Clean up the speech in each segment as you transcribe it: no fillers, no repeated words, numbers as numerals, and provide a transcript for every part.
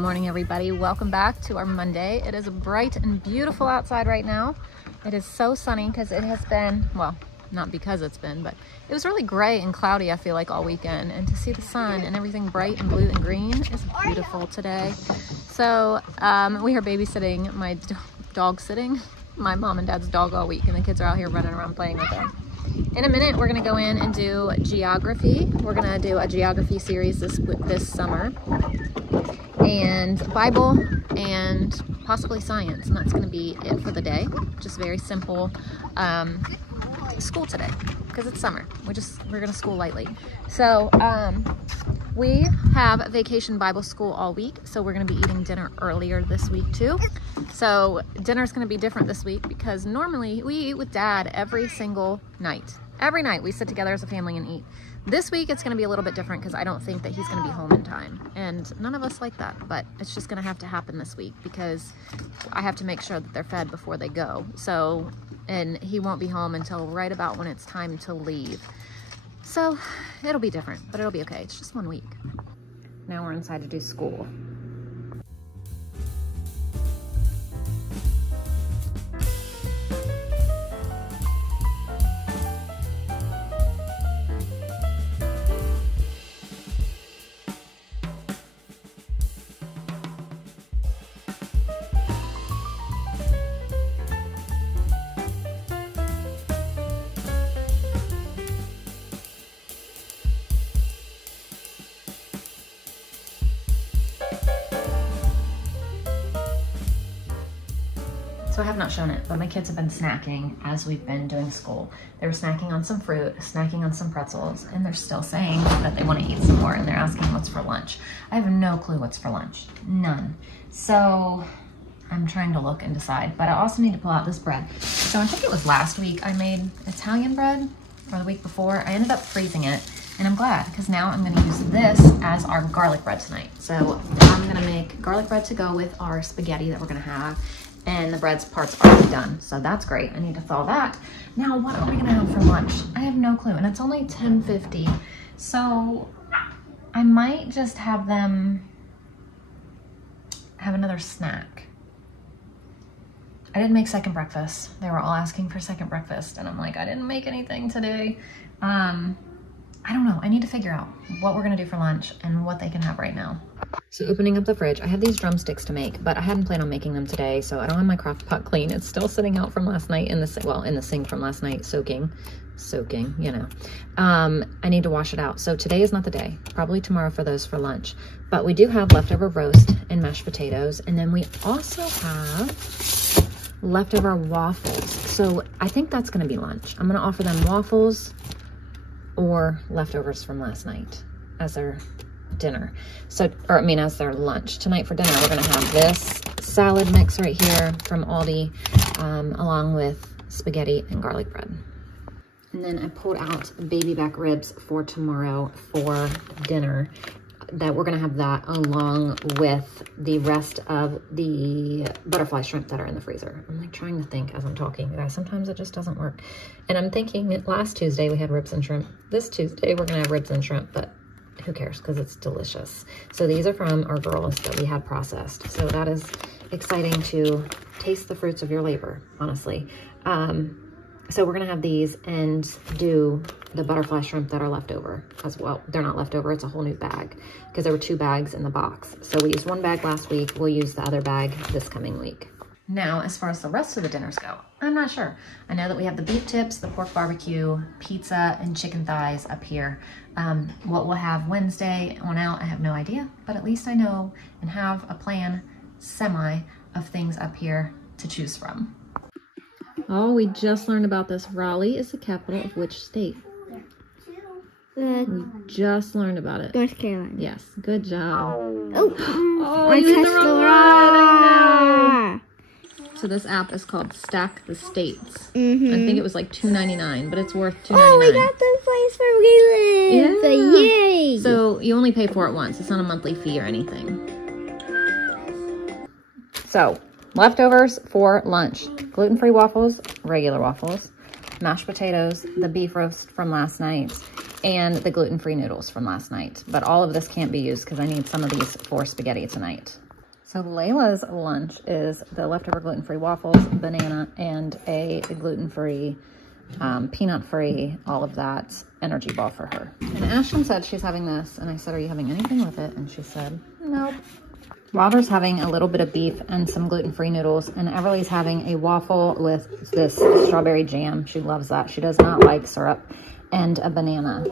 morning, everybody. Welcome back to our Monday. It is bright and beautiful outside right now. It is so sunny because it has been, well, not because it's been, but it was really gray and cloudy, I feel like, all weekend. And to see the sun and everything bright and blue and green is beautiful today. So we are babysitting my dog sitting my mom and dad's dog all week, and the kids are out here running around playing with them. In a minute, we're gonna go in and do geography. We're gonna do a geography series this summer, and Bible and possibly science, and that's gonna be it for the day. Just very simple school today because it's summer. We're gonna school lightly. So we have vacation Bible school all week, so we're gonna be eating dinner earlier this week too. So dinner's gonna be different this week because normally we eat with Dad every single night. Every night we sit together as a family and eat. This week it's gonna be a little bit different because I don't think that he's gonna be home in time. And none of us like that, but it's just gonna have to happen this week because I have to make sure that they're fed before they go. So, and he won't be home until right about when it's time to leave. So it'll be different, but it'll be okay. It's just 1 week. Now we're inside to do school. So I have not shown it, but my kids have been snacking as we've been doing school. They were snacking on some fruit, snacking on some pretzels, and they're still saying that they want to eat some more, and they're asking what's for lunch. I have no clue what's for lunch, none. So I'm trying to look and decide, but I also need to pull out this bread. So I think it was last week I made Italian bread, or the week before. I ended up freezing it, and I'm glad because now I'm gonna use this as our garlic bread tonight. So I'm gonna make garlic bread to go with our spaghetti that we're gonna have. And the bread's part's already done, so that's great. I need to thaw that. Now, what are we gonna have for lunch? I have no clue, and it's only 10:50. So I might just have them have another snack. I didn't make second breakfast. They were all asking for second breakfast, and I'm like, I didn't make anything today. I don't know. I need to figure out what we're gonna do for lunch and what they can have right now. So opening up the fridge, I have these drumsticks to make, but I hadn't planned on making them today, so I don't have my crock pot clean. It's still sitting out from last night in the sink from last night, soaking, you know. I need to wash it out. So today is not the day. Probably tomorrow for those for lunch. But we do have leftover roast and mashed potatoes, and then we also have leftover waffles. So I think that's gonna be lunch. I'm gonna offer them waffles or leftovers from last night as their dinner. So, or I mean, as their lunch. Tonight for dinner, we're gonna have this salad mix right here from Aldi, along with spaghetti and garlic bread. And then I pulled out baby back ribs for tomorrow for dinner. That we're gonna have that along with the rest of the butterfly shrimp that are in the freezer. I'm like trying to think as I'm talking, guys. Sometimes it just doesn't work. And I'm thinking that last Tuesday we had ribs and shrimp. This Tuesday we're gonna have ribs and shrimp, but who cares because it's delicious. So these are from our girls that we had processed. So that is exciting to taste the fruits of your labor, honestly. So we're gonna have these and do the butterfly shrimp that are left over as well. They're not left over, it's a whole new bag because there were 2 bags in the box. So we used 1 bag last week. We'll use the other bag this coming week. Now, as far as the rest of the dinners go, I'm not sure. I know that we have the beef tips, the pork barbecue, pizza, and chicken thighs up here. What we'll have Wednesday on out, I have no idea, but at least I know and have a plan, of things up here to choose from. Oh, we just learned about this. Raleigh is the capital of which state? We just learned about it. North Carolina. Yes, good job. Oh, you hit the wrong one. I know. So this app is called Stack the States. I think it was like $2.99, but it's worth $2.99. Oh, we got the place where we live. Yeah. Yay. So you only pay for it once. It's not a monthly fee or anything. So leftovers for lunch: gluten-free waffles, regular waffles, mashed potatoes, the beef roast from last night, and the gluten-free noodles from last night. But all of this can't be used because I need some of these for spaghetti tonight. So Layla's lunch is the leftover gluten-free waffles, banana, and a gluten-free, peanut-free, all of that energy ball for her. And Ashton said she's having this, and I said, are you having anything with it? And she said, nope. Wilder's having a little bit of beef and some gluten-free noodles, and Everly's having a waffle with this strawberry jam. She loves that. She does not like syrup, and a banana.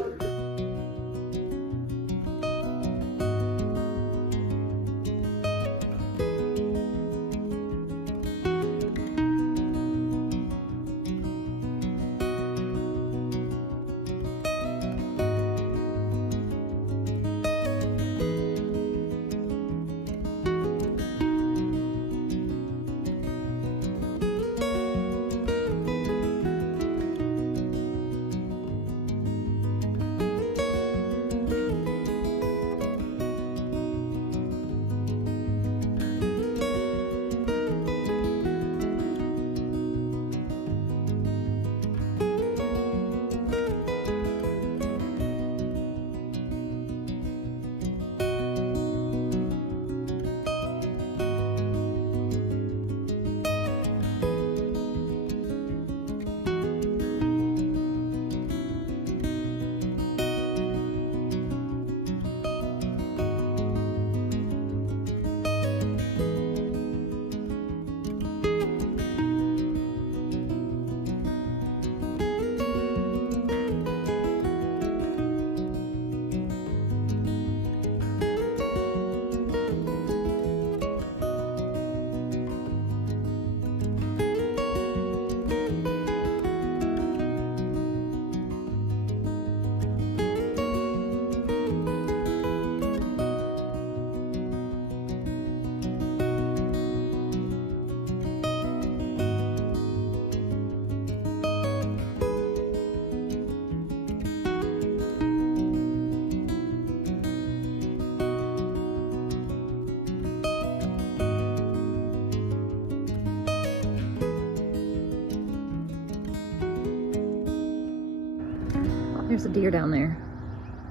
There's a deer down there,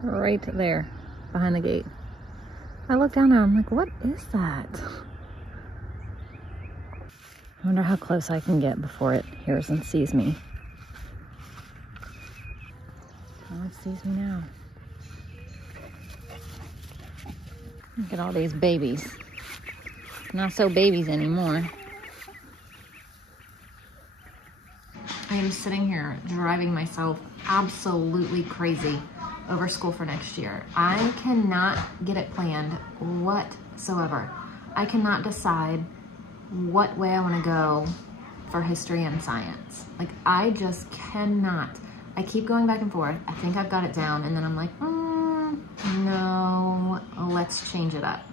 right there, behind the gate. I look down there, I'm like, what is that? I wonder how close I can get before it hears and sees me. Oh, it sees me now. Look at all these babies. Not so babies anymore. I am sitting here driving myself absolutely crazy over school for next year. I cannot get it planned whatsoever. I cannot decide what way I want to go for history and science. Like, I just cannot. I keep going back and forth. I think I've got it down, and then I'm like, no, let's change it up.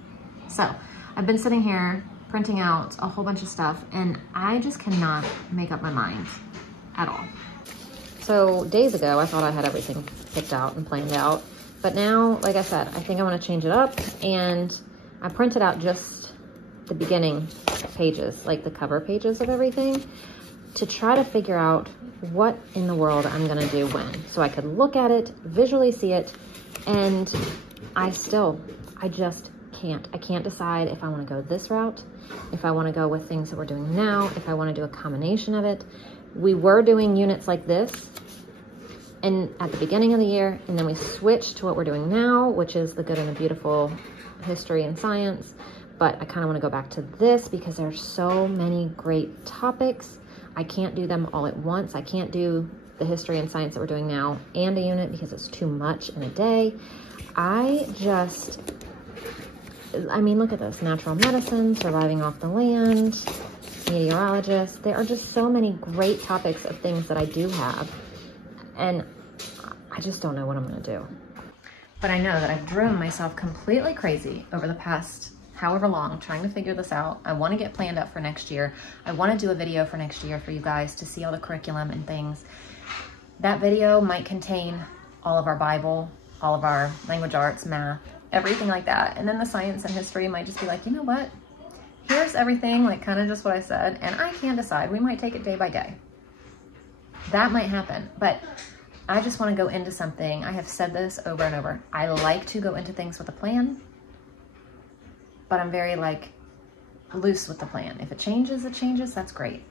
So I've been sitting here printing out a whole bunch of stuff, and I just cannot make up my mind at all. So days ago, I thought I had everything picked out and planned out, but now, like I said, I think I want to change it up, and I printed out just the beginning pages, like the cover pages of everything, to try to figure out what in the world I'm going to do when, so I could look at it, visually see it, and I just can't. I can't decide if I want to go this route, if I want to go with things that we're doing now, if I want to do a combination of it. We were doing units like this and at the beginning of the year, and then we switched to what we're doing now, which is the good and the beautiful history and science. But I kind of want to go back to this because there's so many great topics. I can't do them all at once. I can't do the history and science that we're doing now and a unit because it's too much in a day. I mean, look at this. Natural medicine, surviving off the land, meteorologist. There are just so many great topics of things that I do have, and I just don't know what I'm going to do. But I know that I've driven myself completely crazy over the past however long trying to figure this out. I want to get planned up for next year. I want to do a video for next year for you guys to see all the curriculum and things. That video might contain all of our Bible, all of our language arts, math, everything like that. And then the science and history might just be like, you know what? Here's everything, like kind of just what I said, and I can't decide. We might take it day by day. That might happen, but I just want to go into something. I have said this over and over. I like to go into things with a plan, but I'm very like, loose with the plan. If it changes, it changes, that's great.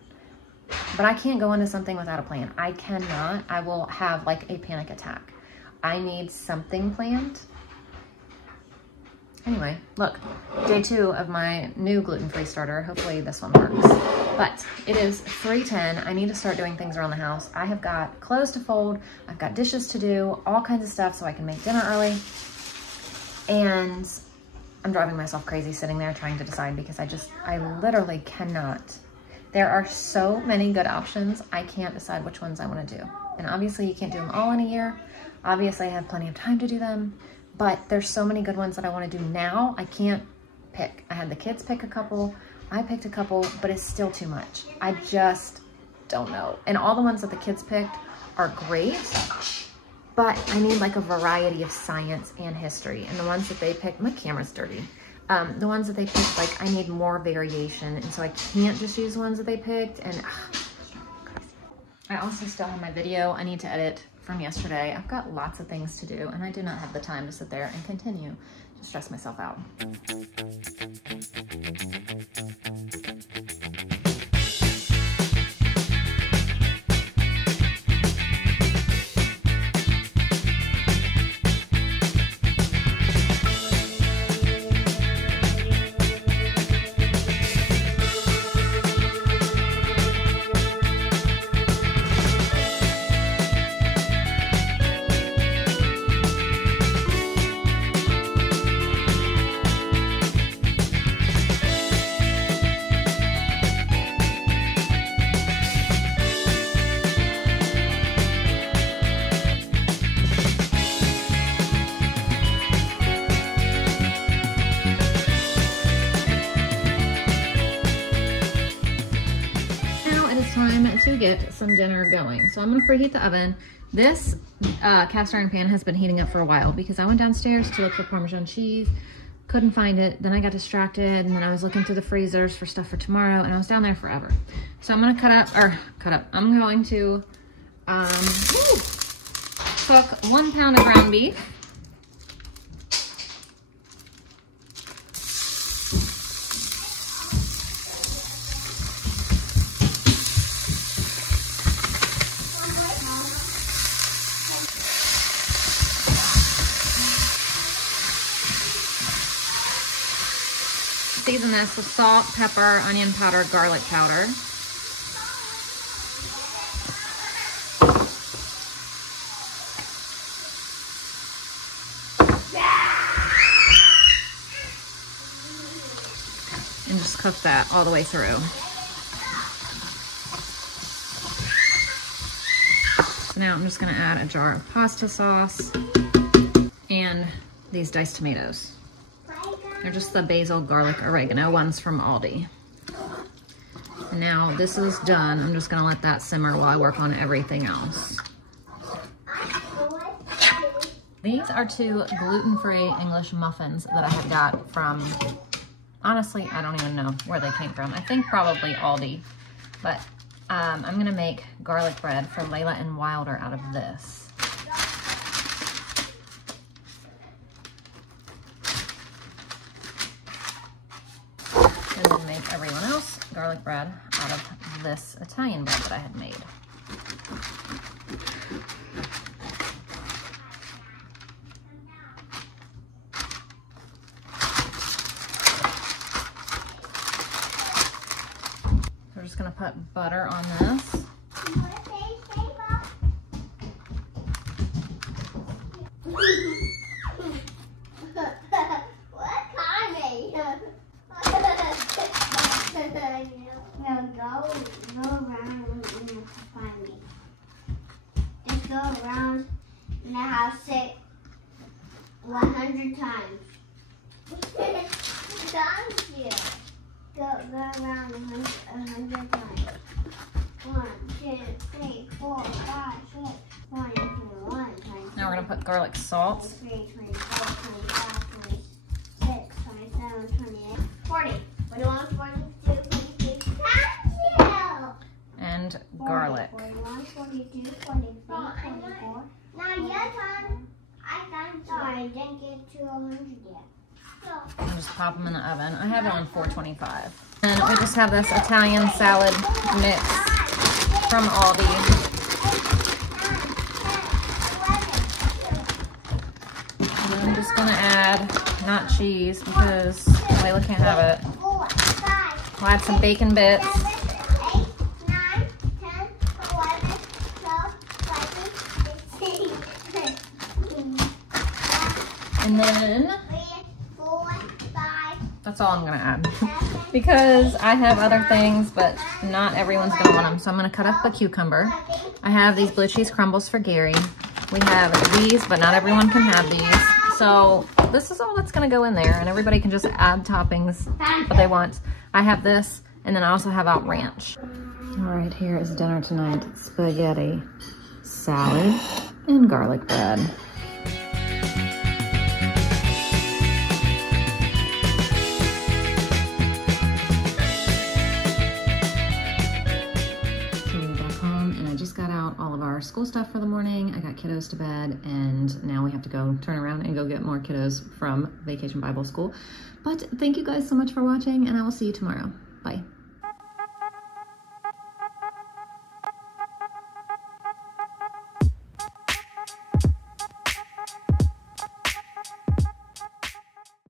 But I can't go into something without a plan. I cannot. I will have like a panic attack. I need something planned. Anyway, look, day 2 of my new gluten-free starter. Hopefully this one works. But it is 3:10. I need to start doing things around the house. I have got clothes to fold. I've got dishes to do, all kinds of stuff so I can make dinner early. And I'm driving myself crazy sitting there trying to decide because I literally cannot. There are so many good options. I can't decide which ones I want to do. And obviously you can't do them all in a year. Obviously I have plenty of time to do them. But there's so many good ones that I want to do now. I can't pick. I had the kids pick a couple. I picked a couple, but it's still too much. I just don't know. And all the ones that the kids picked are great, but I need like a variety of science and history. And the ones that they picked, my camera's dirty. The ones that they picked, like I need more variation. And so I can't just use the ones that they picked. And I also still have my video I need to edit from yesterday. I've got lots of things to do and I do not have the time to sit there and continue to stress myself out. Time to get some dinner going. So I'm gonna preheat the oven. This cast iron pan has been heating up for a while because I went downstairs to look for Parmesan cheese, couldn't find it, then I got distracted, and then I was looking through the freezers for stuff for tomorrow, and I was down there forever. So I'm gonna I'm going to cook 1 pound of ground beef. Season this with salt, pepper, onion powder, garlic powder. And just cook that all the way through. So now I'm just gonna add a jar of pasta sauce and these diced tomatoes. They're just the basil, garlic, oregano ones from Aldi. And now this is done. I'm just gonna let that simmer while I work on everything else. These are 2 gluten-free English muffins that I had got from, honestly, I don't even know where they came from. I think probably Aldi, but I'm gonna make garlic bread for Layla and Wilder out of this. Make everyone else garlic bread out of this Italian bread that I had made. So we're just gonna put butter on this. Go around in the house, say 100 times. Thank you. Go around 100 times. 1, 2, 3, 4, 5, 6. 1, 2, 1 times. Now we're gonna put garlic salt. 23, 24, 25, 26, 27, 28, 40. 41, 42, 43. Thank you. And garlic. 41, 42, 43, 44. Now your turn. Sorry, I didn't get to 100 yet. And just pop them in the oven. I have it on 425. And we just have this Italian salad mix from Aldi. And I'm just gonna add, not cheese, because Layla can't have it. I'll add some bacon bits. And then, that's all I'm gonna add. Because I have other things, but not everyone's gonna want them. So I'm gonna cut up a cucumber. I have these blue cheese crumbles for Gary. We have these, but not everyone can have these. So this is all that's gonna go in there, and everybody can just add toppings what they want. I have this, and then I also have out ranch. All right, here is dinner tonight. Spaghetti, salad, and garlic bread. All of our school stuff for the morning. I got kiddos to bed, and now we have to go turn around and go get more kiddos from Vacation Bible School. But thank you guys so much for watching, and I will see you tomorrow. Bye.